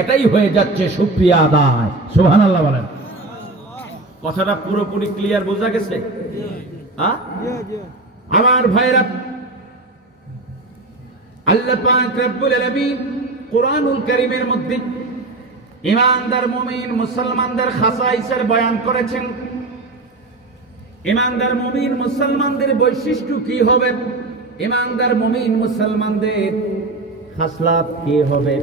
এটাই হয়ে যাচ্ছে শুকরিয়া আদায়। সুবহানাল্লাহ বলেন। কথাটা পুরোপুরি ক্লিয়ার বোঝা গেছে? আমার ভাইরা, আল্লাহ পাক রব্বুল আলামিন কুরআনুল কারীমের মধ্যে ঈমানদার মুমিন মুসলমানদের খাসাইসের বয়ান করেছেন। ঈমানদার মুমিন মুসলমানদের বৈশিষ্ট্য কি হবে, ঈমানদার মুমিন মুসলমানদের খাসলাত কি হবে,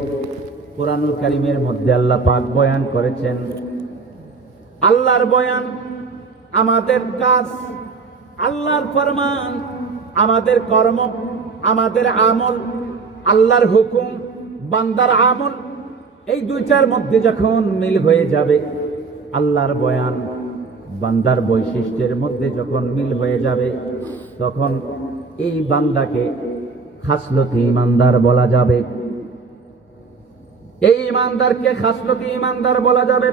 কুরআনুল কারীমের মধ্যে আল্লাহ পাক বয়ান করেছেন। আল্লাহর বয়ান, আমাদের কাজ, আল্লাহর ফরমান, আমাদের কর্ম, আমাদের আমল, আল্লাহর হুকুম, বান্দার আমল, এই দুইটার মধ্যে যখন মিল হয়ে যাবে, আল্লাহর বয়ান বান্দার বৈশিষ্ট্যের মধ্যে যখন মিল হয়ে যাবে, তখন এই বান্দাকে খাসলতি ঈমানদার বলা যাবে। এই ঈমানদারকে খাসলতি ঈমানদার বলা যাবে।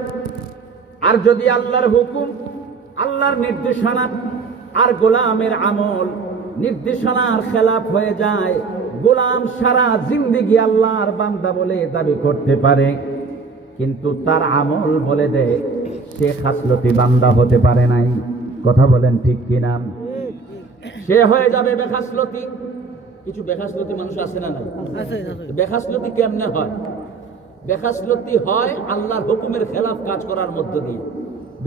আর যদি আল্লাহর হুকুম, আল্লাহর নির্দেশনা আর গোলামের আমল নির্দেশনার খেলাফ হয়ে যায়, গোলাম সারা জিন্দেগি আল্লাহর বান্দা বলে দাবি করতে পারে, কিন্তু তার আমল বলে দেয় সে খাসলতি বান্দা হতে পারে নাই। কথা বলেন ঠিক কিনা? সে হয়ে যাবে বেখাসলতি। কিছু বেখাসলতি মানুষ আছে না? বেখাসলতি কেমনে হয়? বেখাসলতি হয় আল্লাহর হুকুমের খেলাফ কাজ করার মধ্য দিয়ে।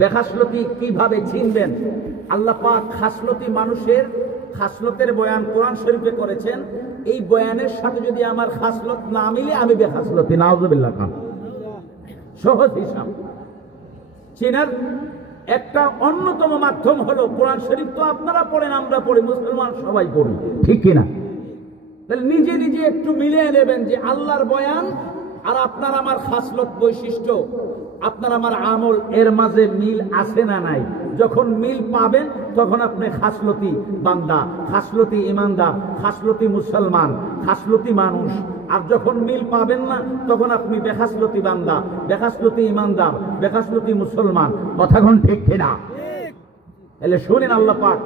বেখাসলতি কিভাবে চিনবেন? আল্লাহ পাক খাসলতি মানুষের খাসলতের বয়ান কোরআন শরীফে করেছেন। এই বয়ানের সাথে যদি আমার খাসলত না মিলে আমি বেখাসলতি। নাউযুবিল্লাহ। সহজ হিসাব চেনার একটা অন্যতম মাধ্যম হলো কোরআন শরীফ। তো আপনারা পড়েন, আমরা পড়ি, মুসলমান সবাই পড়ি, ঠিক কিনা? তাহলে নিজে নিজে একটু মিলিয়ে নেবেন যে আল্লাহর বয়ান আর আপনার আমার খাসলত বৈশিষ্ট্য, আপনার আমার আমল, এর মাঝে মিল আছে না নাই? যখন মিল পাবেন তখন আপনি খাসলতি বান্দা, খাসলতি ঈমানদার, খাসলতি মুসলমান, খাসলতি মানুষ। আর যখন মিল পাবেন না তখন আপনি বেখাসলতি বান্দা, বেখাসলতি ঈমানদার, বেখাসলতি মুসলমান। কথাখন ঠিক কিনা? তাহলে শুনেন, আল্লাহ পাক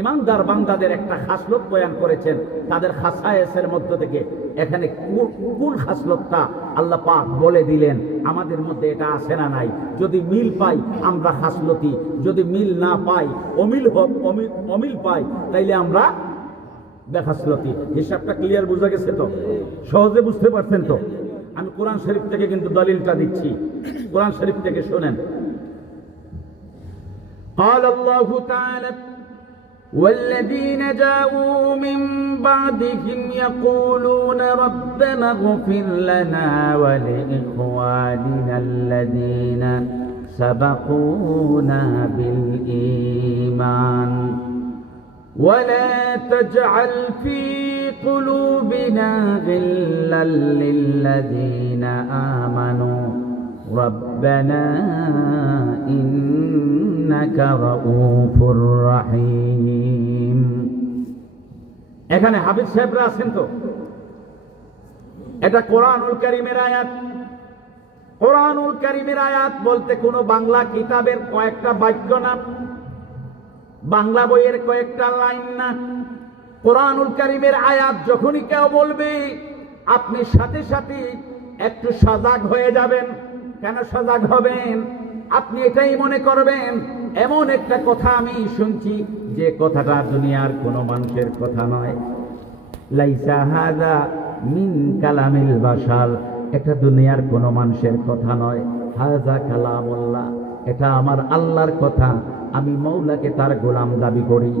ঈমানদার বান্দাদের একটা খাসলত বয়ান করেছেন। তাদের খাসায়েসের মধ্য থেকে এখানে কোন খাসলতটা আল্লাহ পাক বলে দিলেন, আমাদের মধ্যে এটা আছে না নাই? যদি মিল পাই আমরা খাসলতি, যদি মিল না পাই, অমিল পাই, তাইলে আমরা বেখাসলতি। হিসাবটা ক্লিয়ার বোঝা গেছে তো? সহজে বুঝতে পারছেন তো? আমি কোরআন শরীফ থেকে কিন্তু দলিলটা দিচ্ছি। কোরআন শরীফ থেকে শোনেন। قال الله تعالى والذين جاءوا من بعدهم يقولون ربنا اغفر لنا ولإخواننا الذين سبقونا بالإيمان ولا تجعل في قلوبنا غلا للذين آمنوا ربنا إنك رؤوف رحيم। এখানে হাফিজ সাহেবরা আছেন তো? এটা কোরআনুল কারীমের আয়াত। কোরআনুল কারীমের আয়াত বলতে কোনো বাংলা কিতাবের কয়েকটা বাক্য না, বাংলা বইয়ের কয়েকটা লাইন না। কোরআনুল কারীমের আয়াত যখনই কেউ বলবে আপনি সাথে সাথে একটু সজাগ হয়ে যাবেন। কেন সজাগ হবেন? আপনি এটাই মনে করবেন এমন একটা কথা আমি শুনছি যে কথাটা দুনিয়ার কোনো মানুষের কথা নয়। লাইসা হাযা মিন কালামিল বাশার, এটা দুনিয়ার কোনো মানুষের কথা নয়। হাযা কালামুল্লাহ, এটা আমার আল্লাহর কথা। আমি মওলাকে তার গোলাম দাবি করি।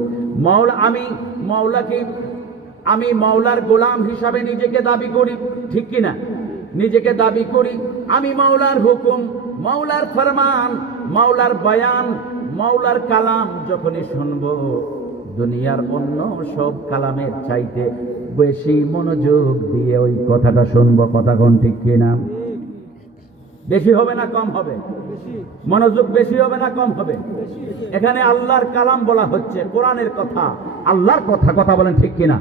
আমি মওলার গোলাম হিসাবে নিজেকে দাবি করি, ঠিক কিনা? নিজেকে দাবি করি। আমি মওলার হুকুম, মওলার ফরমান, মওলার বয়ান, মওলার কালাম যখনই শুনব, দুনিয়ার অন্য সব কালামের চাইতে বেশি মনোযোগ দিয়ে ওই কথাটা শুনবো। কথা কোন ঠিক কিনা? বেশি হবে না কম হবে? মনোযোগ বেশি হবে না কম হবে? এখানে আল্লাহর কালাম বলা হচ্ছে, কোরআনের কথা, আল্লাহর কথা। কথা বলেন ঠিক কিনা?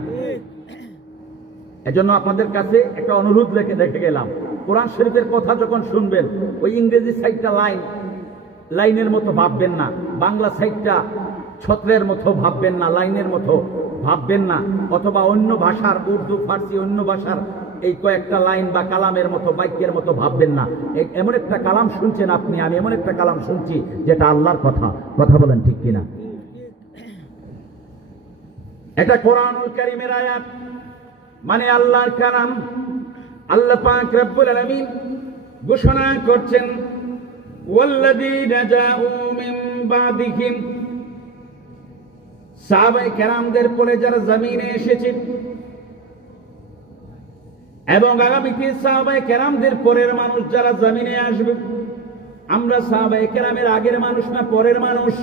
এজন্য আপনাদের কাছে একটা অনুরোধ রেখে গেলাম, কোরআন শরীফের কথা যখন শুনবেন ওই ইংরেজি সাইডটা লাইনের মতো ভাববেন না, বাংলা সাইডটা ছত্রের মতো ভাববেন না, লাইনের মতো ভাববেন না, অথবা অন্য ভাষার উর্দু ফার্সি অন্য ভাষার এই কয়েকটা লাইন বা কালামের মতো বাক্যের মতো ভাববেন না। এমন একটা কালাম শুনছেন আপনি, আমি এমন একটা কালাম শুনছি যেটা আল্লাহর কথা। কথা বলেন ঠিক কিনা? এটা কোরআনুল কারীমের আয়াত, মানে আল্লাহর কালাম। আল্লাহ পাক রব্বুল আলামিন ঘোষণা করছেন, ওয়াল্লাযীনা জাউ মিন বাদিহিম, সাহাবায়ে কেরামদের পরে যারা জমিনে এসেছে এবং আগামীতে সাহাবায়ে কেরামদের পরের মানুষ যারা জমিনে আসবে, আমরা সাহাবায়ে কেরামের আগের মানুষ না পরের মানুষ?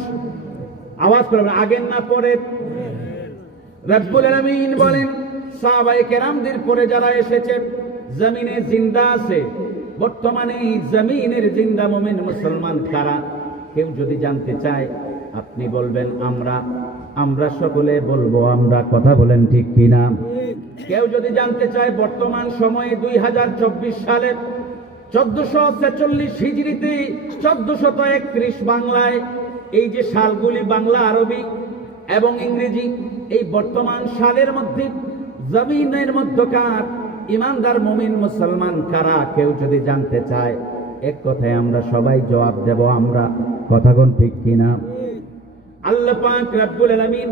আওয়াজ করবেন, আগের না পরের? রব্বুল আলামিন বলেন সাহাবায়ে কেরামদের পরে যারা এসেছে জমিনে জিন্দা আছে, বর্তমানে জমিনের জিন্দা মুমিন মুসলমান কারা? কেউ যদি জানতে চায় আপনি বলবেন আমরা। আমরা সকলে বলবো আমরা। কথা বলেন ঠিক কিনা? কেউ যদি জানতে চায় বর্তমান সময়ে 2024 সালে 1446 হিজরিতে 1431 বাংলায়, এই যে সালগুলি বাংলা, আরবি এবং ইংরেজি, এই বর্তমান সালের মধ্যে জমিনের মধ্যকার ইমানদার মুমিন মুসলমান কারা? কেউ যদি জানতে চায়, এক কথায় আমরা সবাই জবাব দেব আমরা। কথা কোন ঠিক কিনা? আল্লাহ পাক রব্বুল আলামিন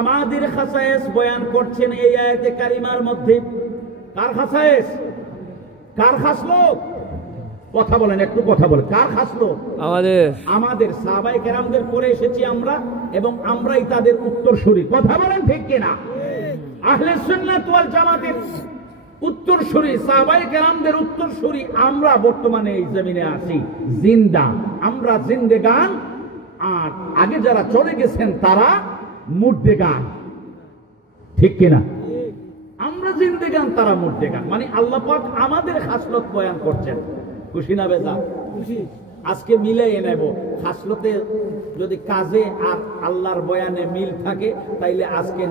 আমাদের খাসায়েস বয়ান করছেন এই আয়াতে কারিমার মধ্যে। কার খাসায়েস? কার খাসলত? কথা বলেন, একটু কথা বলেন। কার খাসলত? আমাদের সাহাবায়ে কেরামদের পরে এসেছি আমরা এবং আমরাই তাদের উত্তরসূরি। কথা বলেন ঠিক কিনা? আহলে সুন্নাত ওয়াল জামাতের উত্তরসূরি, সাহাবায়ে কেরামদের উত্তরসূরি আমরা বর্তমানে এই জমিনে আছি জিন্দা। আমরা জিন্দেগান, আর আগে যারা চলে গেছেন তারা মুর্দেগান। ঠিক কিনা? আমরা জিন্দেগান, তারা মুর্দেগান। মানে আল্লাহ পাক আমাদের খাসলত বয়ান করছেন। খুশি না বেজা? খুশি। আজকে মিলাই নেব খাসলতে, যদি কাজে আর আল্লাহর বয়ানে মিল থাকে তাইলে আজকে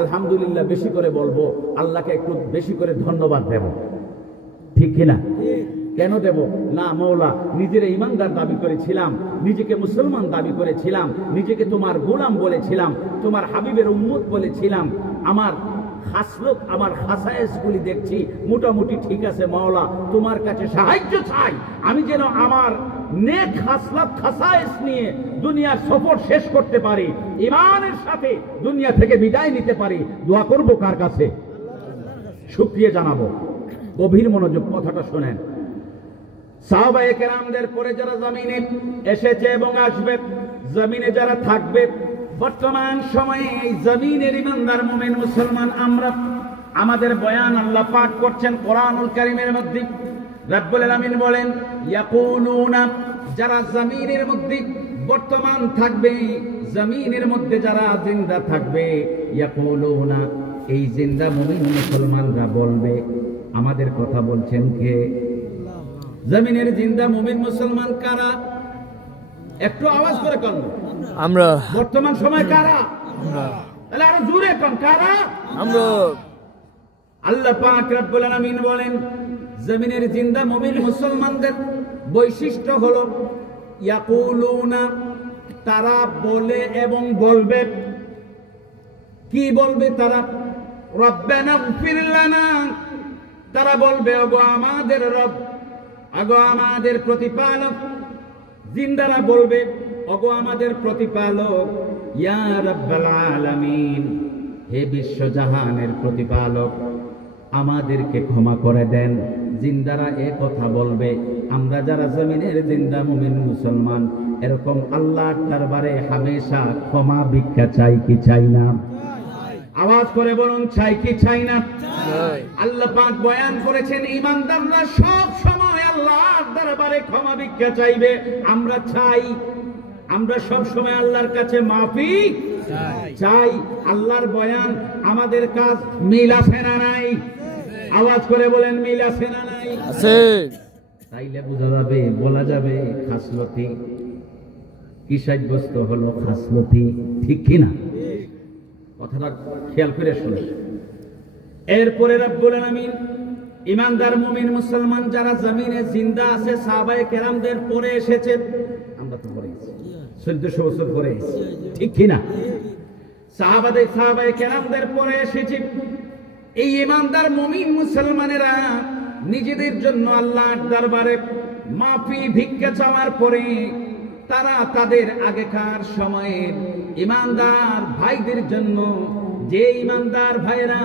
আলহামদুলিল্লাহ বেশি করে বলবো, আল্লাহকে একটু বেশি করে ধন্যবাদ দেব। ঠিক কিনা? কেন দেব না? মওলা, নিজের ইমানদার দাবি করেছিলাম, নিজেকে মুসলমান দাবি করেছিলাম, নিজেকে তোমার গোলাম বলেছিলাম, তোমার হাবিবের উম্মত বলেছিলাম। আমার খাসলত, আমার খাসায়েসগুলি দেখছি মোটামুটি ঠিক আছে। মওলা, তোমার কাছে সাহায্য চাই, আমি যেন আমার নেক খাসলত খাসায়েস নিয়ে দুনিয়ার সফর শেষ করতে পারি, ঈমানের সাথে দুনিয়া থেকে বিদায় নিতে পারি। দোয়া করব কার কাছে? শুকরিয়া জানাবো। গভীর মনোযোগ, কথাটা শুনেন। সাহাবায়ে কেরামদের পরে যারা জমিনে এসেছে এবং আসবে, জমিনে যারা থাকবে, বর্তমান সময়ে এই জমিনের ইমানদার মুমিন মুসলমান আমরা, আমাদের বয়ান আল্লাহ পাক করছেন কোরআনুল কারীমের মধ্যে। রব্বুল আলামিন বলেন ইয়াকুলুনা, যারা জমিনের মধ্যে বর্তমান থাকবে, জমিনের মধ্যে যারা জিন্দা থাকবে, ইয়াকুলুনা, এই জিন্দা মুমিন মুসলমানরা বলবে। আমাদের কথা বলছেন কে? জমিনের জিন্দা মুমিন মুসলমান কারা? একটু আওয়াজ করে কোন? আমরা। বর্তমান সময় কারা? তাহলে আরো জোরে কোন? কারা? আমরা। আল্লাহ পাক রব্বুল আলামিন বলেন জমিনের জিন্দা মুমিন মুসলমানদের বৈশিষ্ট্য হলো ইয়াকুলুনা, তারা বলে এবং বলবে। কি বলবে তারা? রব্বানা ইগফির লানা, তারা বলবে ওগো আমাদের রব, ওগো আমাদের প্রতিপালক। জিন্দারা বলবে ওগো আমাদের প্রতিপালক, ইয়া রাব্বাল আলামিন, হে বিশ্বজাহানের প্রতিপালক, আমাদেরকে ক্ষমা করে দেন। জিন্দারা এ কথা বলবে। আমরা যারা জমিনের জিন্দা মুমিন মুসলমান, এরকম আল্লাহর দরবারে হামেশা ক্ষমা ভিক্ষা চাই কি চাই না? আওয়াজ করে বলুন, চাই কি চাই না? আল্লাহ পাক বয়ান করেছেন ঈমানদাররা সব সময় আল্লাহর দরবারে ক্ষমা ভিক্ষা চাইবে। আমরা চাই, আমরা সব সময় আল্লাহর কাছে মাফি চাই। আল্লাহর বয়ান আমাদের কাজ মিল আছে না নাই? আওয়াজ করে বলেন, মিল আছে না নাই? আছে। তাইলে বোঝা যাবে, বলা যাবে খাসলতি কি সাব্যস্ত হলো, খাসলতি। ঠিক কিনা? কথাটা খেয়াল করে শুনুন। এরপরে রব্বুল আলামিন ইমানদার মুমিন মুসলমান যারা জমিনে জিন্দা আছে, সাহাবায়ে কেরামদের পরে এসেছে। আমরা তো পরে এসেছি 1400 বছর পরে এসেছি। ঠিক কিনা? সাহাবায়ে কেরামদের পরে এসেছে। এই ইমানদার মুমিন মুসলমানেরা নিজেদের জন্য আল্লাহর দরবারে মাফি ভিক্ষা চাওয়ার পরে তারা তাদের আগেকার সময়ের ইমানদার ভাইদের জন্য, যে ইমানদার ভাইরা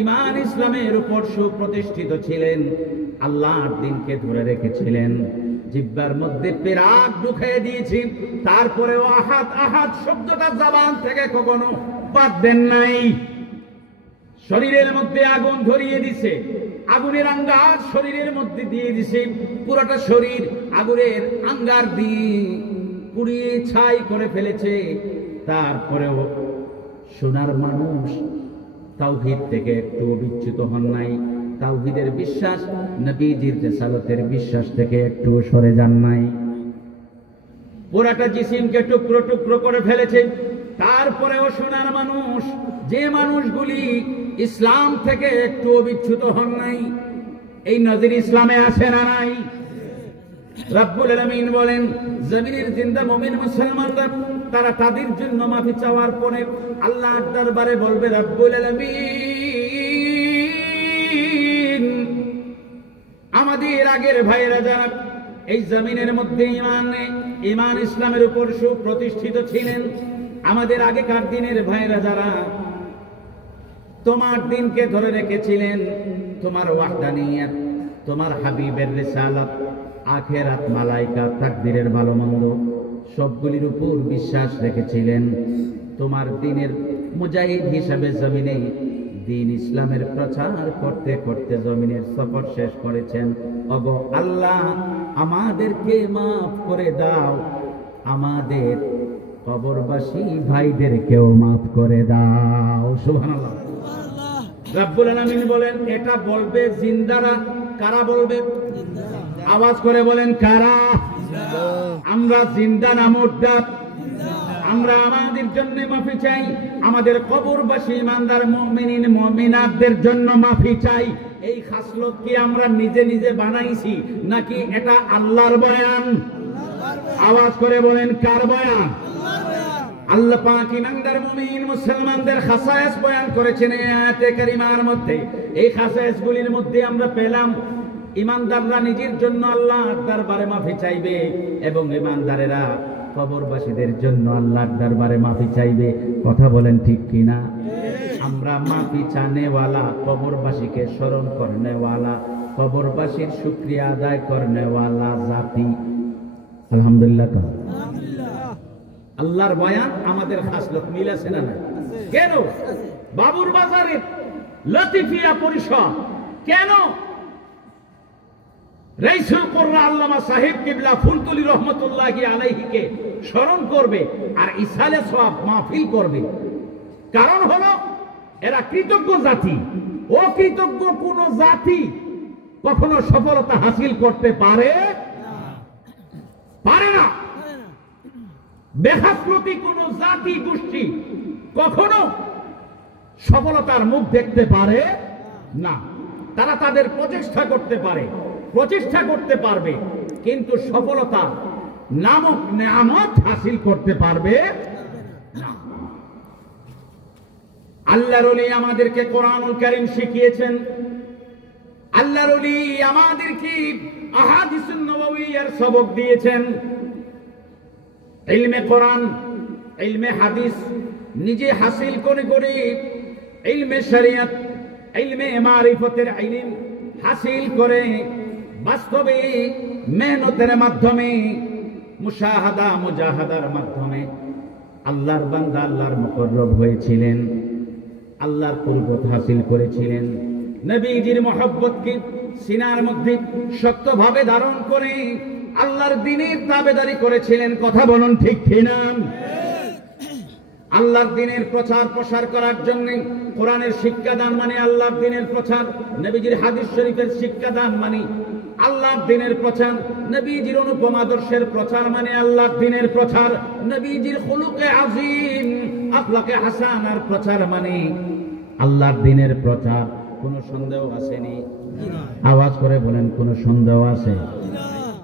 ঈমান ইসলামের উপর সুপ্রতিষ্ঠিত ছিলেন, আল্লাহর দ্বীনকে ধরে রেখেছিলেন, জিহ্বার মধ্যে পেরাক ঢুকিয়ে দিয়েছি, তারপরেও আহাদ আহাদ শব্দটা জবান থেকে কখনো বাদ দেন নাই। শরীরের মধ্যে আগুন ধরিয়ে দিছে, আগুনের আঙ্গার শরীরের মধ্যে দিয়ে দিছে, পুরোটা শরীর আগুনের আঙ্গার দিয়ে পুড়িয়ে ছাই করে ফেলেছে। তারপরেও সোনার মানুষ তাওহীদ থেকে একটু বিচ্যুত হন নাই, তাওহীদের বিশ্বাস, নবীজির রিসালাতের বিশ্বাস থেকে একটু সরে যান নাই। পুরাটা জিসিমকে টুকরো টুকরো করে ফেলেছে। তারপরেও সোনার মানুষ, যে মানুষগুলি ইসলাম থেকে একটু বিচ্যুত হন নাই, এই নজির ইসলামে আসে না নাই? রব্বুল আলামিন বলেন, জমিনের জিন্দা মুমিন মুসলমানরা তারা তাদের জন্য মাফি চাওয়ার পরে আল্লাহর দরবারে বলবে, রব্বুল আলামিন, আমাদের আগের ভাইয়েরা যারা এই জমিনের মধ্যে ঈমান ইসলামের উপর সুপ্রতিষ্ঠিত ছিলেন, আমাদের আগেকার দিনের ভাইয়েরা যারা তোমার দিনকে ধরে রেখেছিলেন, তোমার ওয়াহদানিয়ত, তোমার হাবিবের রিসালাত, আখিরাত, মালাইকা, তাকদীরের ভালো মন্দ সবগুলির উপর বিশ্বাস রেখেছিলেন, তোমার দ্বীনের মুজাহিদ হিসাবে জমিনে দ্বীন ইসলামের প্রচার করতে করতে জমিনের সফর শেষ করেছেন। ওগো আল্লাহ, আমাদেরকে মাফ করে দাও, আমাদের কবরবাসী ভাইদেরকেও মাফ করে দাও। সুবহানাল্লাহ। রব্বুল আলামিন বলেন, এটা বলবে জিন্দারা। কারা বলবে? আওয়াজ করে বলেন, কারা? আমরা জিন্দা না মুর্দা? আমরা আমাদের জন্য মাফি চাই, আমাদের কবরবাসী ইমানদার মুমিনিন মুমিনাতদের জন্য মাফি চাই। এই খাসলত কি আমরা নিজে নিজে বানাইছি নাকি এটা আল্লাহর বয়ান? আওয়াজ করে বলেন, কার বয়ান? আল্লাহ পাক ইমানদার মুমিন মুসলমানদের খাসায়েস বয়ান করেছেন এই আয়াতে কারিমার মধ্যে। এই খাসায়েসগুলির মধ্যে আমরা পেলাম ইমানদাররা নিজের জন্য আল্লাহর দরবারে মাফি চাইবে এবং ইমানদারেরা কবরবাসীদের জন্য আল্লাহর দরবারে মাফি চাইবে। কথা বলেন ঠিক কিনা? আমরা মাফি চানেওয়ালা, কবরবাসীকে স্মরণ করনেওয়ালা, কবরবাসীর শুকরিয়া আদায় করনেওয়ালা জাতি। আলহামদুলিল্লাহ। আল্লাহর বয়ান আমাদের খাসলত মিলেছে না? কেন বাবুর বাজারে লতিফিয়া পরিষদ, কেন রাইসুল কোরআন আল্লামা সাহেব কিবলা ফুলতুলি রহমতুল্লাহি আলাইহিকে স্মরণ করবে আর ইসালে সওয়াব মাহফিল করবে? কারণ হলো এরা কৃতজ্ঞ জাতি। অকৃতজ্ঞ কোন জাতি কখনো সফলতা হাসিল করতে পারে না। বেখাসলতি কোন জাতি গোষ্ঠী কখনো সফলতার মুখ দেখতে পারে না। তারা তাদের প্রচেষ্টা করতে পারবে, কিন্তু সফলতা নামক নেয়ামত হাসিল করতে পারবে না। আল্লাহর ওলি আমাদেরকে কোরআনুল কারীম শিখিয়েছেন, আল্লাহর ওলি আমাদেরকে আহাদিসুন নবওয়িয়ার সবক দিয়েছেন। ইলমে কোরআন, ইলমে হাদিস নিজে হাসিল করে ইলমে শরিয়ত, ইলমে মারিফতের ইলম হাসিল করে বাস্তবে মেহনতের মাধ্যমে, মুশাহাদা মুজাহাদার মাধ্যমে আল্লাহর বান্দা আল্লাহর মুকররব হয়েছিলেন, আল্লাহর কুরবত হাসিল করেছিলেন। নবীজির মহব্বতকে সিনার মধ্যে শক্তভাবে ধারণ করে আল্লাহর দ্বীনের তাবেদারি করেছিলেন। কথা বলুন ঠিক কিনা? আল্লাহর দ্বীনের প্রচার প্রসার করার জন্য কোরআনের শিক্ষাদান মানে আল্লাহর দ্বীনের প্রচার, নবীজির হাদিস শরীফের শিক্ষাদান মানে আল্লাহর দ্বীনের প্রচার, নবীজির অনুপম আদর্শের প্রচার মানে আল্লাহর দ্বীনের প্রচার, নবীজির খুলুকে আযীম আখলাকে হাসানার প্রচার মানে আল্লাহর দ্বীনের প্রচার। কোনো সন্দেহ আসেনি? আওয়াজ করে বলেন, কোনো সন্দেহ আছে?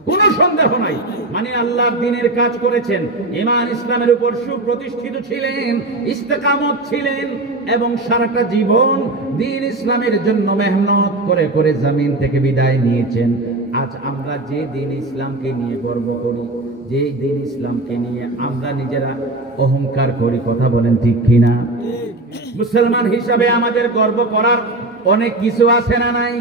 কোনো সন্দেহ নাই। মানে আল্লাহর দ্বীনের কাজ করেছেন, ঈমান ইসলামের উপর সুপ্রতিষ্ঠিত ছিলেন, ইস্তেকামত ছিলেন, এবং সারাটা জীবন দ্বীন ইসলামের জন্য মেহনত করে করে জমিন থেকে বিদায় নিয়েছেন। আজ আমরা যে দ্বীন ইসলামকে নিয়ে গর্ব করি, যে দ্বীন ইসলামকে নিয়ে আমরা নিজেরা অহংকার করি, কথা বলেন ঠিক কিনা? মুসলমান হিসাবে আমাদের গর্ব করার অনেক কিছু আছে না নাই?